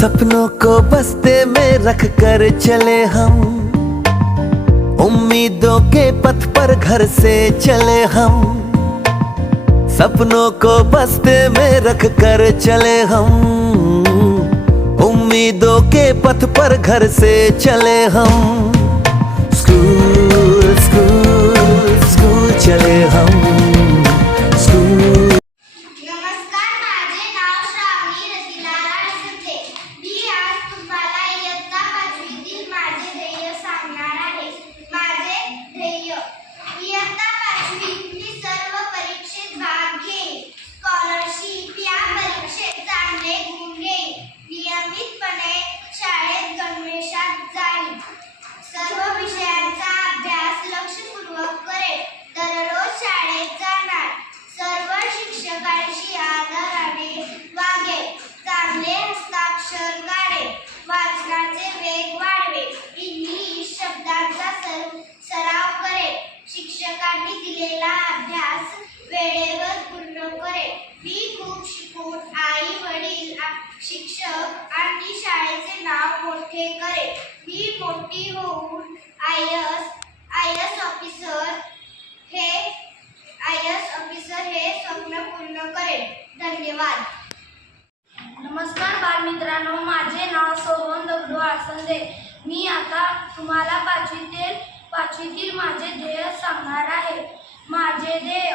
सपनों को बस्ते में रख कर चले हम, उम्मीदों के पथ पर घर से चले हम। सपनों को बस्ते में रख कर चले हम, उम्मीदों के पथ पर घर से चले हम। स्कूल स्कूल स्कूल चले हम, स्कूल। नमस्कार, माझे नाव श्रावणी रतिलाल सुथे. मी आज तुम्हाला इयत्ता पाचवीतील माझे ध्येय सांगणार आहे. माझे ध्येय इयत्ता पाचवीतील सर्व परीक्षेत भाग घेईन. स्कॉलरशिप या परीक्षेत चांगले गुण घेईन. नियमितपणे शाळेत गणवेशात जाईन. सर्व विषयांचा अभ्यास लक्षपूर्वक करेन. दररोज शाळेत जाणार. सर्व शिक्षकांशी आदराने वागेल. चांगले हस्ताक्षर काढेल. वाचनाचे वेग वाढवेल. इंग्लिश शब्दांचा सराव करेल. शिक्षकांनी दिलेला अभ्यास वेळेवर पूर्ण करेल. मी खूप शिकून आई वडील शिक्षक आणि शाळेचे नाव मोठे करेल. मी मोठी होऊन आय.एस. ऑफिसर हे स्वप्न पूर्ण करेल. धन्यवाद. नमस्कार बालमित्रांनो, माझे नाव सोहन दगडू आसंदे. मी आता तुम्हाला पाचवीतील माझे ध्येय सांगणार आहे. माझे ध्येय,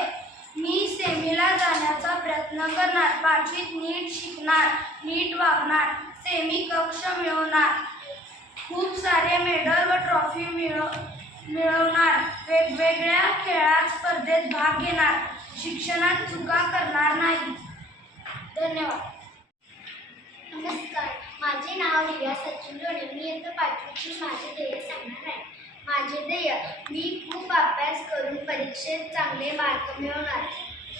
मी सेमीला जाण्याचा प्रयत्न करणार. पाचवीत नीट शिकणार, नीट वागणार, सेमी कक्ष मिळवणार, खूप सारे मेडल व ट्रॉफी मिळवणार, वेगवेगळ्या खेळात स्पर्धेत भाग घेणार, शिक्षणात चुका करणार नाही. धन्यवाद. नमस्कार, माझे नाव रिया सचिन लोणे. मी इयत्ता पाचवीतील माझे ध्येय सांगणार आहे. माझे ध्येय, मी खूप अभ्यास करून परीक्षेत चांगले मार्क मिळवणार.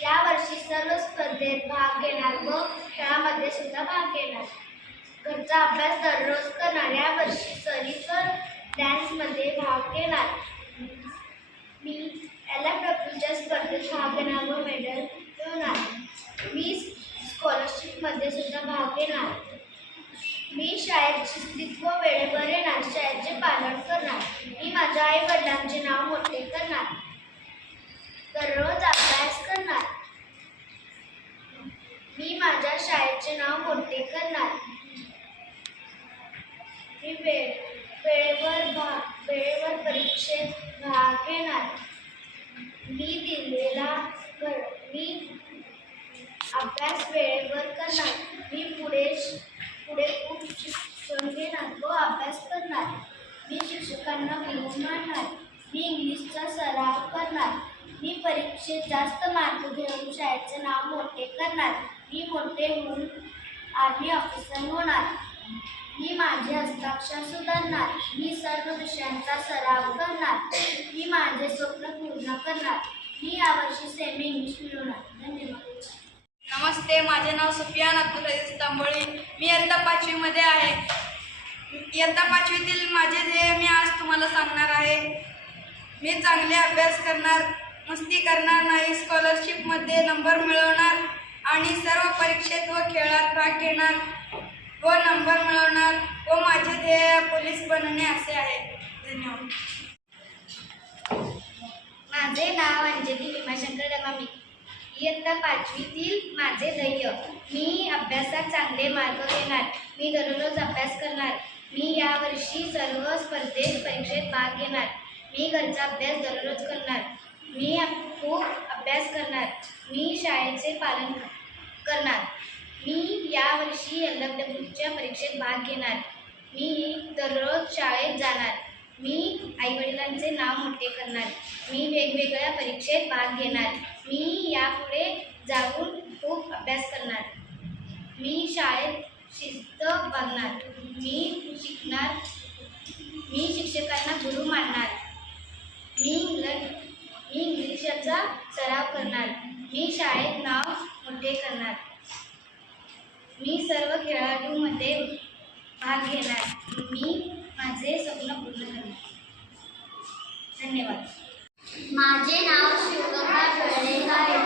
यावर्षी सर्व स्पर्धेत भाग घेणार व खेळामध्ये सुद्धा भाग घेणार. घरचा अभ्यास दररोज करणार. यावर्षी सहलीकर डान्समध्ये भाग घेणार. मी LFWच्या स्पर्धेत भाग घेणार व मेडल मिळवणार. मी स्कॉलरशिपमध्ये सुद्धा भाग घेणार. मी शाळेत शिस्तीत व वेळेवर येणार. शाळेचे पालन करणार. मी माझ्या आई वडिलांचे नाव मोठे करणार. दररोज अभ्यास करणार. मी माझ्या शाळेचे नाव मोठे करणार. मी वेळेवर परीक्षेत भाग घेणार. मी अभ्यास वेळेवर करणार. मी पुढे खूप शिक्षण घेणार व अभ्यास करणार. मी शिक्षकांना गुण मानणार. मी इंग्लिशचा सराव करणार. मी परीक्षेत जास्त मार्क घेऊन शाळेचे नाव मोठे करणार. मी मोठे होऊन आर्मी ऑफिसर होणार. मी माझे हस्ताक्षर सुधारणार. मी सर्व विषयांचा सराव करणार. मी माझे स्वप्न पूर्ण करणार. मी यावर्षी सेमी इंग्लिश मिळवणार. धन्यवाद. नमस्ते, माझे नाव सुफियान अब्दुल अजीज तांबोळी. मी इयत्ता पाचवीमध्ये आहे. इयत्ता पाचवीतील माझे ध्येय मी आज तुम्हाला सांगणार आहे. मी चांगले अभ्यास करणार, मस्ती करणार नाही, स्कॉलरशिपमध्ये नंबर मिळवणार आणि सर्व परीक्षेत व खेळात भाग घेणार व नंबर मिळवणार व माझे ध्येय पोलीस बनणे असे आहे. धन्यवाद. माझे नाव अंजली भीमाशंकर डमामी. इयत्ता पाचवीतील माझे ध्येय, मी अभ्यासात चांगले मार्क घेणार. मी दररोज अभ्यास करणार. मी यावर्षी सर्व स्पर्धेत परीक्षेत भाग घेणार. मी घरचा अभ्यास दररोज करणार. मी खूप अभ्यास करणार. मी शाळेचे पालन करणार. मी यावर्षी LFWच्या परीक्षेत भाग घेणार. मी दररोज शाळेत जाणार. मी आईवडिलांचे नाव मोठे करणार. मी वेगवेगळ्या परीक्षेत भाग घेणार. मी यापुढे जाऊन खूप अभ्यास करणार. मी शाळेत शिस्त बाळगणार. मी शिक्षकांना गुरु मानणार. मी इंग्लिशचा सराव करणार. मी शाळेत नाव मोठे करणार. मी सर्व खेळाडूंमध्ये भाग घेणार. मी माझे स्वप्न पूर्ण करणार. धन्यवाद. माझे नाव शिवगंगा ढवळे आहे.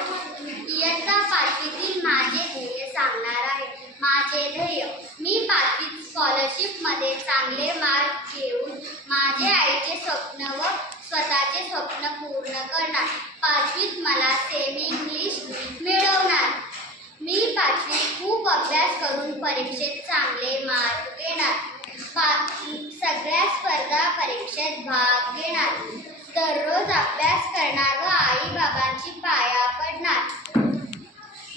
इयत्ता पाचवीतील माझे ध्येय सांगणार आहे. माझे ध्येय, मी 5वीत स्कॉलरशिपमध्ये चांगले मार्क घेऊन माझे आईचे स्वप्न व स्वतःचे स्वप्न पूर्ण करणार. 5वीत मला सेमी इंग्लिश मिळवणार. मी 5वीत खूप अभ्यास करून परीक्षेत चांगले मार्क घेणार. सगळ्या स्पर्धा परीक्षेत भाग घेणार. दररोज अभ्यास करणार व आई बाबांची पाया पडणार.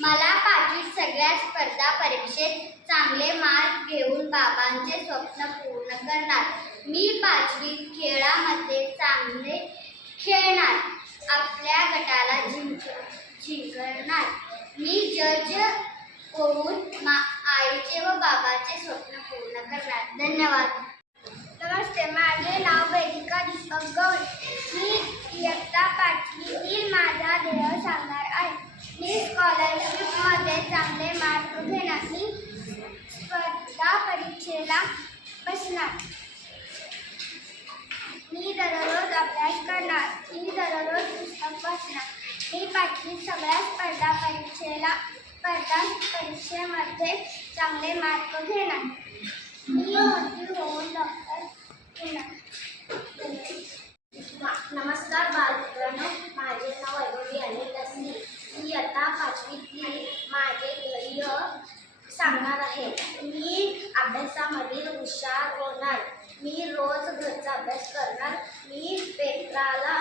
मला 5वीत सगळ्या स्पर्धा परीक्षेत चांगले मार्क घेऊन बाबांचे स्वप्न पूर्ण करणार. मी 5वीत खेळामध्ये चांगले खेळणार. आपल्या गटाला जिंकणार. मी जज होऊन आईचे व बाबाचे स्वप्न पूर्ण करणार. धन्यवाद. नमस्ते, माझे नाव वेदिका दीपक गवळी. मी इयत्ता 5वीतील माझा ध्येय सांगणार आहे. मी स्कॉलरशिपमध्ये चांगले मार्क घेणार. मी स्पर्धा परीक्षेला बसणार. मी दररोज अभ्यास करणार. मी दररोज पुस्तक वाचणार. मी 5वीत सगळ्या स्पर्धा परीक्षेमध्ये चांगले मार्क घेणार. मी मोठी होऊन डॉक्टर होणार. नमस्कार बालमित्रांनो, माझे नाव वैभवी अनिल दसनी. मी इयत्ता 5वीतील माझे ध्येय सांगणार आहे. मी अभ्यासामध्ये हुशार होणार. मी रोज घरचा अभ्यास करणार. मी पेपराला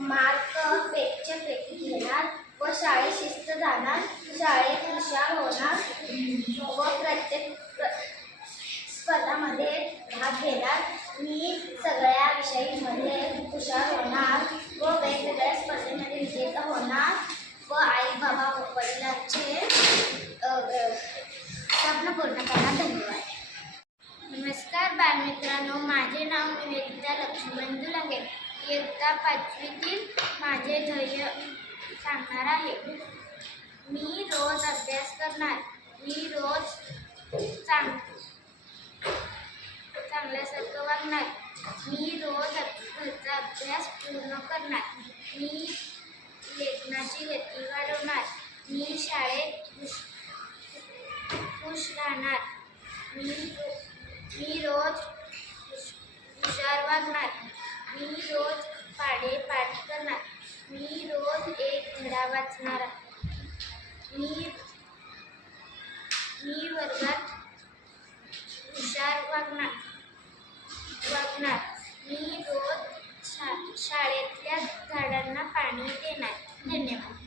मार्क पेटच्या पेटी घेणार व शाळेत शिस्त जाणार. शाळेत हुशार होणार व प्रत्येक स्पर्धामध्ये भाग घेणार. मी सगळ्या विषयामध्ये हुशार होणार व वेगवेगळ्या स्पर्धेमध्ये विजेता होणार व आई बाबा वडिलांचे स्वप्न पूर्ण करणार. धन्यवाद. नमस्कार बालमित्रांनो, माझे नाव निवेदिता लक्ष्मण दुलांगे. इयत्ता 5वीतील माझे ध्येय सांगणार आहे. मी रोज अभ्यास करणार. मी रोज चांगल्यासारखं वागणार. मी रोज घरचा अभ्यास पूर्ण करणार. मी लेखनाची गती वाढवणार. मी शाळेत खुश राहणार. मी रोज हुशार वागणार. मी रोज पाठ करणार. मी रोज एक धडा वाचणार. मी वर्गात हुशार वागणार. मी रोज शाळेतल्या झाडांना पाणी देणार. धन्यवाद.